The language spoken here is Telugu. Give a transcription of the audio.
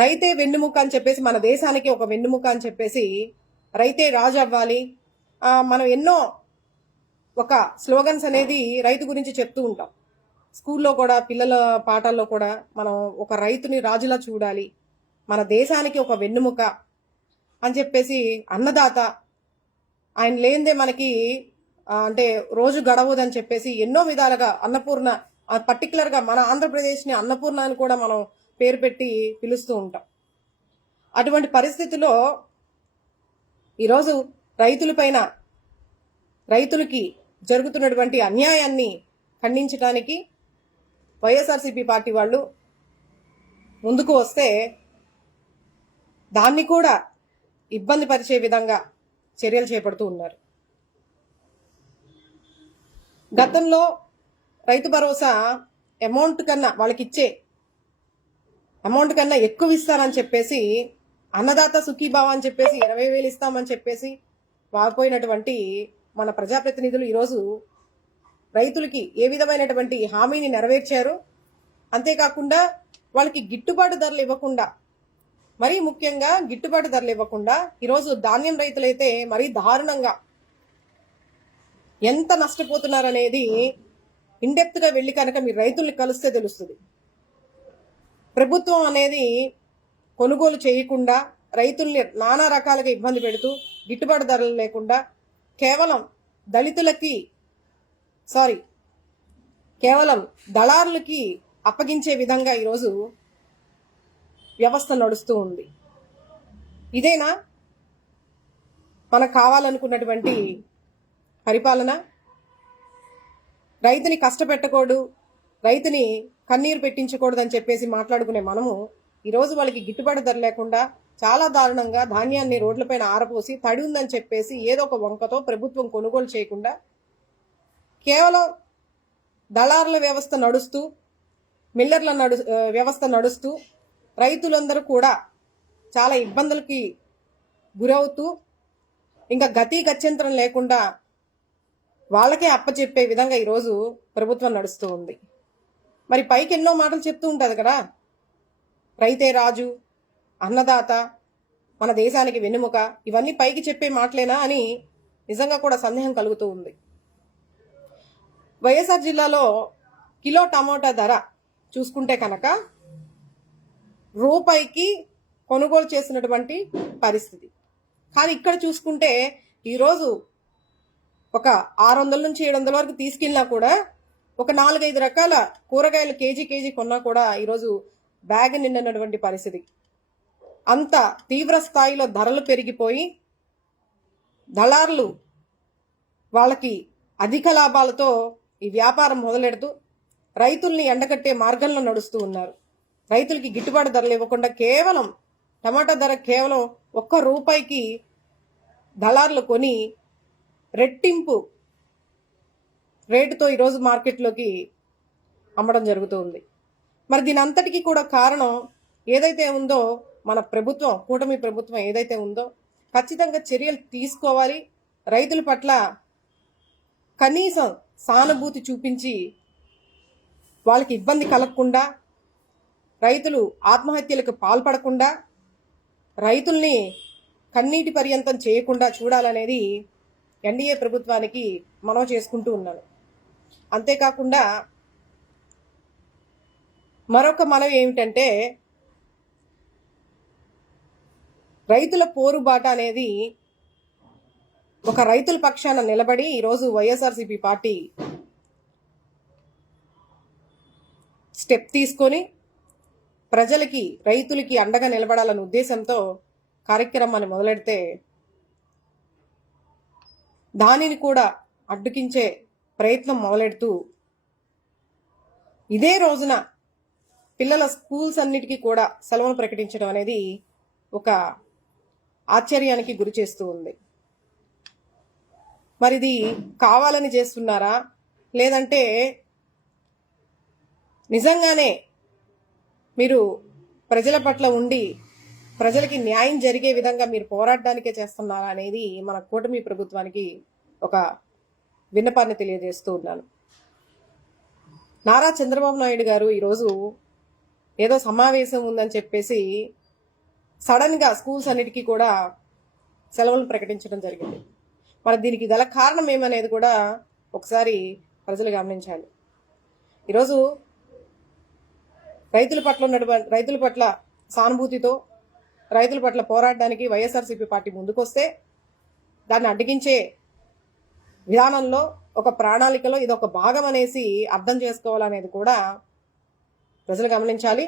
రైతే వెన్నుముక అని చెప్పేసి, మన దేశానికి ఒక వెన్నుముక అని చెప్పేసి, రైతే రాజు అవ్వాలి. మనం ఎన్నో ఒక స్లోగన్స్ అనేది రైతు గురించి చెప్తూ ఉంటాం. స్కూల్లో కూడా, పిల్లల పాఠాల్లో కూడా మనం ఒక రైతుని రాజులా చూడాలి, మన దేశానికి ఒక వెన్నుముక అని చెప్పేసి, అన్నదాత, ఆయన లేనిదే మనకి అంటే రోజు గడవదని చెప్పేసి ఎన్నో విధాలుగా అన్నపూర్ణ, పర్టికులర్గా మన ఆంధ్రప్రదేశ్ని అన్నపూర్ణ అని కూడా మనం పేరు పెట్టి పిలుస్తూ ఉంటాం. అటువంటి పరిస్థితిలో ఈరోజు రైతులపైన, రైతులకి జరుగుతున్నటువంటి అన్యాయాన్ని ఖండించడానికి వైఎస్ఆర్సీపీ పార్టీ వాళ్ళు ముందుకు వస్తే దాన్ని కూడా ఇబ్బంది పరిచే విధంగా చర్యలు చేపడుతూ ఉన్నారు. గతంలో రైతు భరోసా అమౌంట్ కన్నా, వాళ్ళకి ఇచ్చే అమౌంట్ కన్నా ఎక్కువ ఇస్తానని చెప్పేసి, అన్నదాత సుఖీభావ అని చెప్పేసి 20,000 ఇస్తామని చెప్పేసి వాపోయినటువంటి మన ప్రజాప్రతినిధులు ఈరోజు రైతులకి ఏ విధమైనటువంటి హామీని నెరవేర్చారు. అంతేకాకుండా వాళ్ళకి గిట్టుబాటు ధరలు ఇవ్వకుండా, మరీ ముఖ్యంగా గిట్టుబాటు ధరలు ఇవ్వకుండా ఈరోజు ధాన్యం రైతులైతే మరీ దారుణంగా ఎంత నష్టపోతున్నారనేది ఇన్డెప్త్ గా వెళ్ళి కనుక మీరు రైతుల్ని కలిస్తే తెలుస్తుంది. ప్రభుత్వం అనేది కొనుగోలు చేయకుండా రైతుల్ని నానా రకాలుగా ఇబ్బంది పెడుతూ, గిట్టుబాటు ధరలు లేకుండా కేవలం కేవలం దళారులకి అప్పగించే విధంగా ఈరోజు వ్యవస్థ నడుస్తూ ఉంది. ఇదేనా మనకు కావాలనుకున్నటువంటి పరిపాలన? రైతుని కష్టపెట్టకూడదు, రైతుని కన్నీరు పెట్టించకూడదని చెప్పేసి మాట్లాడుకునే మనము ఈరోజు వాళ్ళకి గిట్టుబాటు ధర లేకుండా చాలా దారుణంగా ధాన్యాన్ని రోడ్లపైన ఆరపోసి, తడి ఉందని చెప్పేసి ఏదో ఒక వంకతో ప్రభుత్వం కొనుగోలు చేయకుండా కేవలం దళారుల వ్యవస్థ నడుస్తూ, మిల్లర్ల వ్యవస్థ నడుస్తూ రైతులందరూ కూడా చాలా ఇబ్బందులకి గురవుతూ, ఇంకా గతి గత్యంతరం లేకుండా వాళ్ళకే అప్పచెప్పే విధంగా ఈరోజు ప్రభుత్వం నడుస్తూ ఉంది. మరి పైకి ఎన్నో మాటలు చెప్తూ ఉంటుంది కదా, రైతే రాజు, అన్నదాత, మన దేశానికి వెన్నెముక, ఇవన్నీ పైకి చెప్పే మాటలేనా అని నిజంగా కూడా సందేహం కలుగుతూ ఉంది. వైఎస్ఆర్ జిల్లాలో కిలో టమోటా ధర చూసుకుంటే కనుక రూపాయికి కొనుగోలు చేసినటువంటి పరిస్థితి. కానీ ఇక్కడ చూసుకుంటే ఈరోజు ఒక 600 నుంచి 700 వరకు తీసుకెళ్ళినా కూడా, ఒక 4-5 రకాల కూరగాయలు కేజీ కొన్నా కూడా ఈరోజు బ్యాగ్ నిండినటువంటి పరిస్థితి. అంత తీవ్ర స్థాయిలో ధరలు పెరిగిపోయి దళారులు వాళ్ళకి అధిక లాభాలతో ఈ వ్యాపారం మొదలెడుతూ రైతుల్ని ఎండకట్టే మార్గంలో నడుస్తూ ఉన్నారు. రైతులకి గిట్టుబాటు ధరలు ఇవ్వకుండా కేవలం టమాటా ధర కేవలం 1 రూపాయికి దళారులు కొని రెట్టింపు రేటుతో ఈరోజు మార్కెట్లోకి అమ్మడం జరుగుతుంది. మరి దీని అంతటికీ కూడా కారణం ఏదైతే ఉందో, మన ప్రభుత్వం, కూటమి ప్రభుత్వం ఏదైతే ఉందో ఖచ్చితంగా చర్యలు తీసుకోవాలి. రైతుల పట్ల కనీసం సానుభూతి చూపించి వాళ్ళకి ఇబ్బంది కలగకుండా, రైతులు ఆత్మహత్యలకు పాల్పడకుండా, రైతుల్ని కన్నీటి పర్యంతం చేయకుండా చూడాలనేది ఎన్డీఏ ప్రభుత్వానికి మనవి చేసుకుంటూ ఉన్నాను. అంతేకాకుండా మరొక మనవి ఏమిటంటే, రైతుల పోరుబాట అనేది ఒక రైతుల పక్షాన నిలబడి ఈరోజు వైఎస్ఆర్సీపీ పార్టీ స్టెప్ తీసుకొని ప్రజలకి, రైతులకి అండగా నిలబడాలనే ఉద్దేశంతో కార్యక్రమాన్ని మొదలెడితే దానిని కూడా అడ్డుకించే ప్రయత్నం మొదలెడుతూ ఇదే రోజున పిల్లల స్కూల్స్ అన్నిటికీ కూడా సెలవును ప్రకటించడం అనేది ఒక ఆశ్చర్యానికి గురి చేస్తూ ఉంది. మరి ఇది కావాలని చేస్తున్నారా, లేదంటే నిజంగానే మీరు ప్రజల పట్ల ఉండి ప్రజలకి న్యాయం జరిగే విధంగా మీరు పోరాడడానికే చేస్తున్నారా అనేది మన కూటమి ప్రభుత్వానికి ఒక విన్నపాన్ని తెలియజేస్తూ ఉన్నాను. నారా చంద్రబాబు నాయుడు గారు ఈరోజు ఏదో సమావేశం ఉందని చెప్పేసి సడన్గా స్కూల్స్ అన్నిటికీ కూడా సెలవులు ప్రకటించడం జరిగింది. మరి దీనికి గల కారణం ఏమనేది కూడా ఒకసారి ప్రజలు గమనించాలి. ఈరోజు రైతుల పట్ల సానుభూతితో రైతుల పట్ల పోరాడడానికి వైఎస్ఆర్సీపీ పార్టీ ముందుకొస్తే దాన్ని అడ్డగించే విధానంలో ఒక ప్రణాళికలో ఇది ఒక భాగం అనేసి అర్థం చేసుకోవాలనేది కూడా ప్రజలు గమనించాలి.